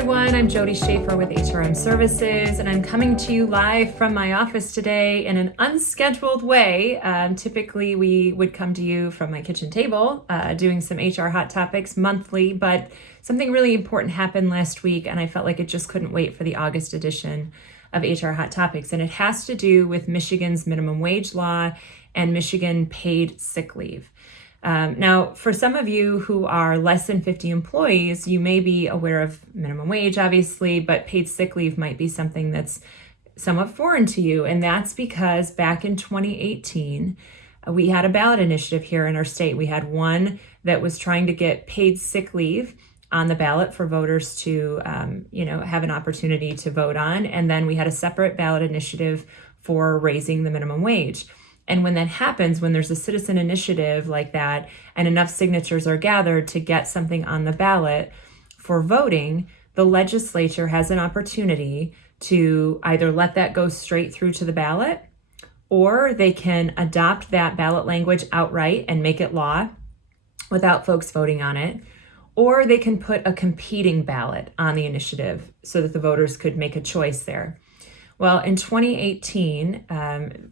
everyone. I'm Jody Schaefer with HRM Services, and I'm coming to you live from my office today in an unscheduled way. Typically, we would come to you from my kitchen table, doing some HR Hot Topics monthly, but something really important happened last week, and I felt like it just couldn't wait for the August edition of HR Hot Topics, and it has to do with Michigan's minimum wage law and Michigan paid sick leave. Now, for some of you who are less than 50 employees, you may be aware of minimum wage, obviously, but paid sick leave might be something that's somewhat foreign to you. And that's because back in 2018, we had a ballot initiative here in our state. We had one that was trying to get paid sick leave on the ballot for voters to, have an opportunity to vote on. And then we had a separate ballot initiative for raising the minimum wage. And when that happens, when there's a citizen initiative like that and enough signatures are gathered to get something on the ballot for voting, the legislature has an opportunity to either let that go straight through to the ballot, or they can adopt that ballot language outright and make it law without folks voting on it, or they can put a competing ballot on the initiative so that the voters could make a choice there. Well, in 2018,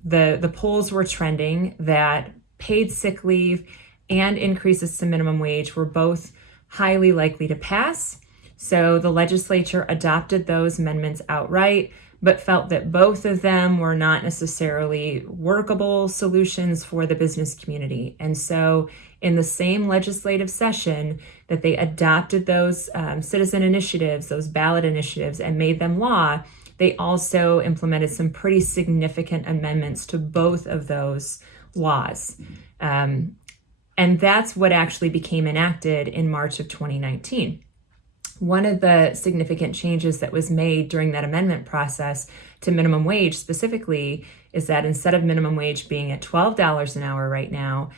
the polls were trending that paid sick leave and increases to minimum wage were both highly likely to pass. So the legislature adopted those amendments outright, but felt that both of them were not necessarily workable solutions for the business community. And so in the same legislative session that they adopted those citizen initiatives, those ballot initiatives, and made them law, they also implemented some pretty significant amendments to both of those laws. And that's what actually became enacted in March of 2019. One of the significant changes that was made during that amendment process to minimum wage specifically is that instead of minimum wage being at $12 an hour right now,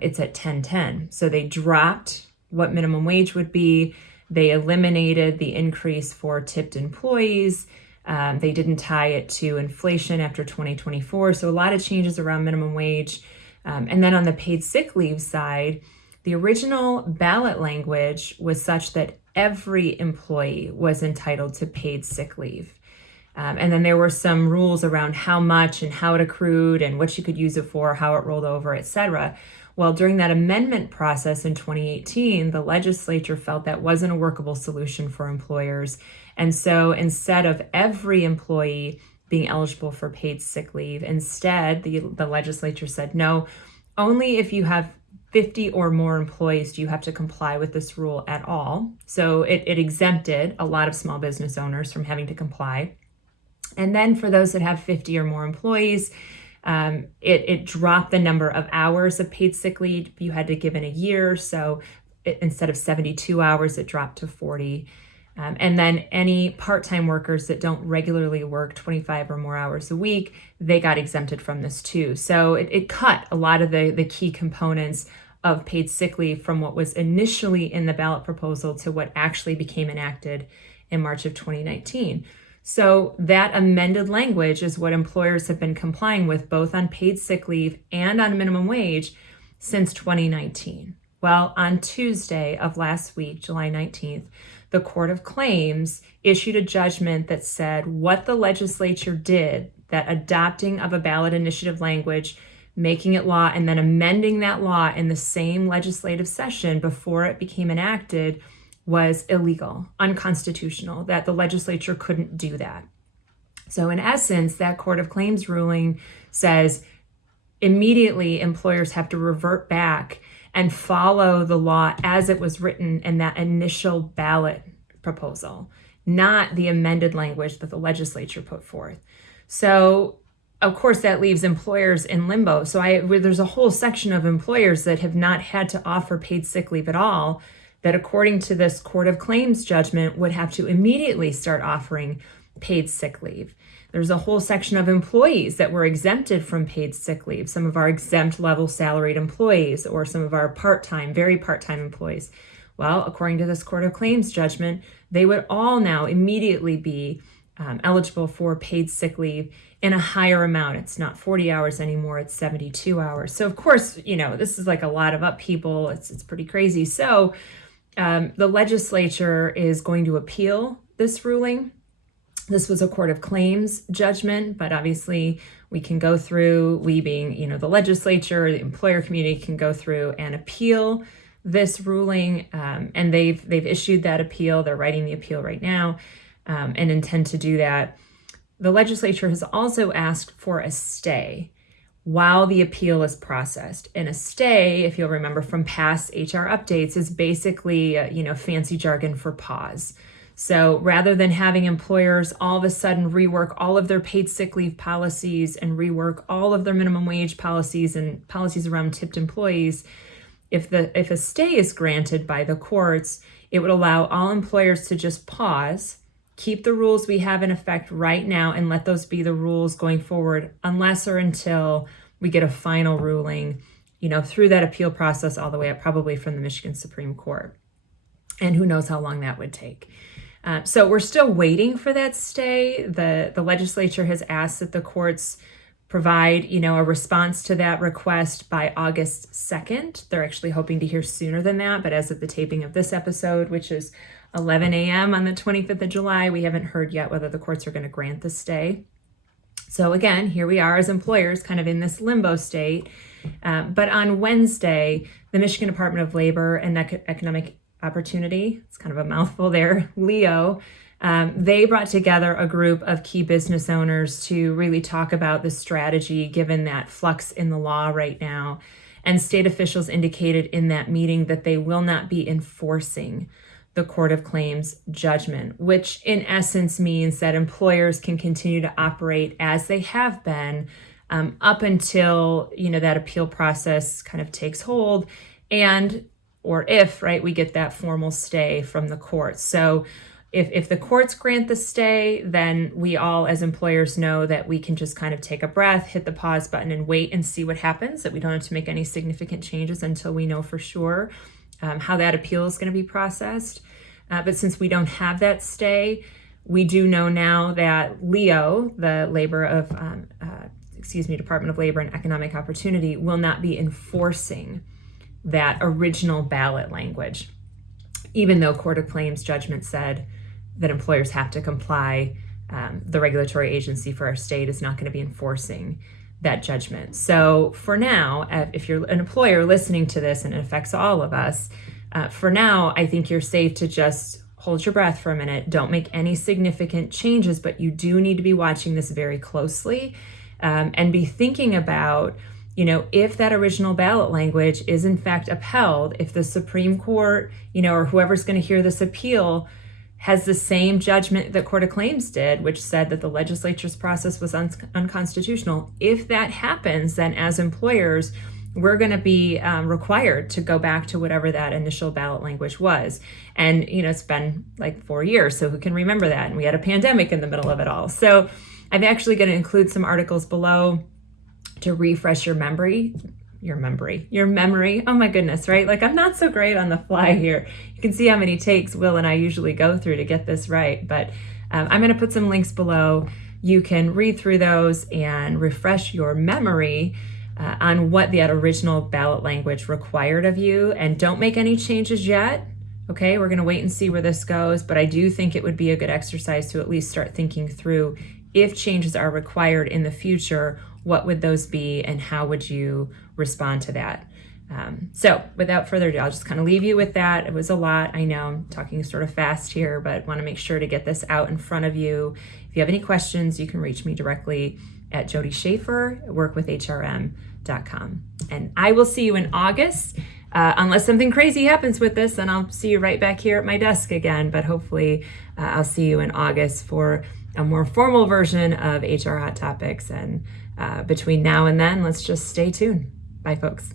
it's at $10.10. So they dropped what minimum wage would be. They eliminated the increase for tipped employees. They didn't tie it to inflation after 2024. So a lot of changes around minimum wage. And then on the paid sick leave side, the original ballot language was such that every employee was entitled to paid sick leave. And then there were some rules around how much and how it accrued and what you could use it for, how it rolled over, et cetera. Well, during that amendment process in 2018, the legislature felt that wasn't a workable solution for employers. And so instead of every employee being eligible for paid sick leave, instead, the legislature said, no, only if you have 50 or more employees do you have to comply with this rule at all. So it exempted a lot of small business owners from having to comply. And then for those that have 50 or more employees, it dropped the number of hours of paid sick leave you had to give in a year. So instead of 72 hours, it dropped to 40. And then any part-time workers that don't regularly work 25 or more hours a week, they got exempted from this too. So it cut a lot of the key components of paid sick leave from what was initially in the ballot proposal to what actually became enacted in March of 2019. So that amended language is what employers have been complying with both on paid sick leave and on minimum wage since 2019. Well, on Tuesday of last week, July 19th, the Court of Claims issued a judgment that said what the legislature did, that adopting of a ballot initiative language, making it law, and then amending that law in the same legislative session before it became enacted, was illegal, unconstitutional, that the legislature couldn't do that. So in essence, that Court of Claims ruling says immediately employers have to revert back and follow the law as it was written in that initial ballot proposal, not the amended language that the legislature put forth. So of course, that leaves employers in limbo. So there's a whole section of employers that have not had to offer paid sick leave at all, that according to this Court of Claims judgment would have to immediately start offering paid sick leave. There's a whole section of employees that were exempted from paid sick leave, some of our exempt level salaried employees or some of our part-time, very part-time employees. Well, according to this Court of Claims judgment, they would all now immediately be eligible for paid sick leave in a higher amount. It's not 40 hours anymore, it's 72 hours. So of course, this is like a lot of upheaval. It's pretty crazy. So The legislature is going to appeal this ruling. This was a Court of Claims judgment, but obviously we can go through, we being, the legislature, the employer community can go through and appeal this ruling, and they've issued that appeal. They're writing the appeal right now, and intend to do that. The legislature has also asked for a stay while the appeal is processed. And a stay, if you'll remember from past HR updates, is basically, fancy jargon for pause. So rather than having employers all of a sudden rework all of their paid sick leave policies and rework all of their minimum wage policies and policies around tipped employees, if a stay is granted by the courts, it would allow all employers to just pause, keep the rules we have in effect right now, and let those be the rules going forward, unless or until we get a final ruling, through that appeal process all the way up, probably from the Michigan Supreme Court. And who knows how long that would take. So we're still waiting for that stay. The legislature has asked that the courts provide, a response to that request by August 2nd. They're actually hoping to hear sooner than that, but as of the taping of this episode, which is 11 a.m. on the 25th of July, we haven't heard yet whether the courts are going to grant the stay. So again, here we are as employers kind of in this limbo state. But on Wednesday, the Michigan Department of Labor and Economic Opportunity, it's kind of a mouthful there, LEO, they brought together a group of key business owners to really talk about the strategy given that flux in the law right now. And state officials indicated in that meeting that they will not be enforcing the Court of Claims judgment, which in essence means that employers can continue to operate as they have been up until, that appeal process kind of takes hold or if we get that formal stay from the courts. So if the courts grant the stay, then we all as employers know that we can just kind of take a breath, hit the pause button and wait and see what happens, that we don't have to make any significant changes until we know for sure how that appeal is going to be processed. But since we don't have that stay, we do know now that LEO, the Department of Labor and Economic Opportunity, will not be enforcing that original ballot language, even though Court of Claims judgment said that employers have to comply. The regulatory agency for our state is not going to be enforcing that judgment. So for now, if you're an employer listening to this, and it affects all of us, for now, I think you're safe to just hold your breath for a minute. Don't make any significant changes, but you do need to be watching this very closely and be thinking about, if that original ballot language is in fact upheld, if the Supreme Court, or whoever's going to hear this appeal has the same judgment that Court of Claims did, which said that the legislature's process was unconstitutional. If that happens, then as employers, we're going to be required to go back to whatever that initial ballot language was. And, it's been like 4 years, so who can remember that? And we had a pandemic in the middle of it all. So I'm actually going to include some articles below to refresh your memory. Oh my goodness, right? Like, I'm not so great on the fly here. You can see how many takes Will and I usually go through to get this right. But I'm going to put some links below. You can read through those and refresh your memory on what that original ballot language required of you. And don't make any changes yet. Okay, we're going to wait and see where this goes. But I do think it would be a good exercise to at least start thinking through, if changes are required in the future, what would those be and how would you respond to that? So without further ado, I'll just kind of leave you with that. It was a lot. I know I'm talking sort of fast here, but want to make sure to get this out in front of you. If you have any questions, you can reach me directly at Jody Schaefer at workwithhrm.com. And I will see you in August. Unless something crazy happens with this, then I'll see you right back here at my desk again. But hopefully I'll see you in August for a more formal version of HR Hot Topics. And between now and then, let's just stay tuned. Bye, folks.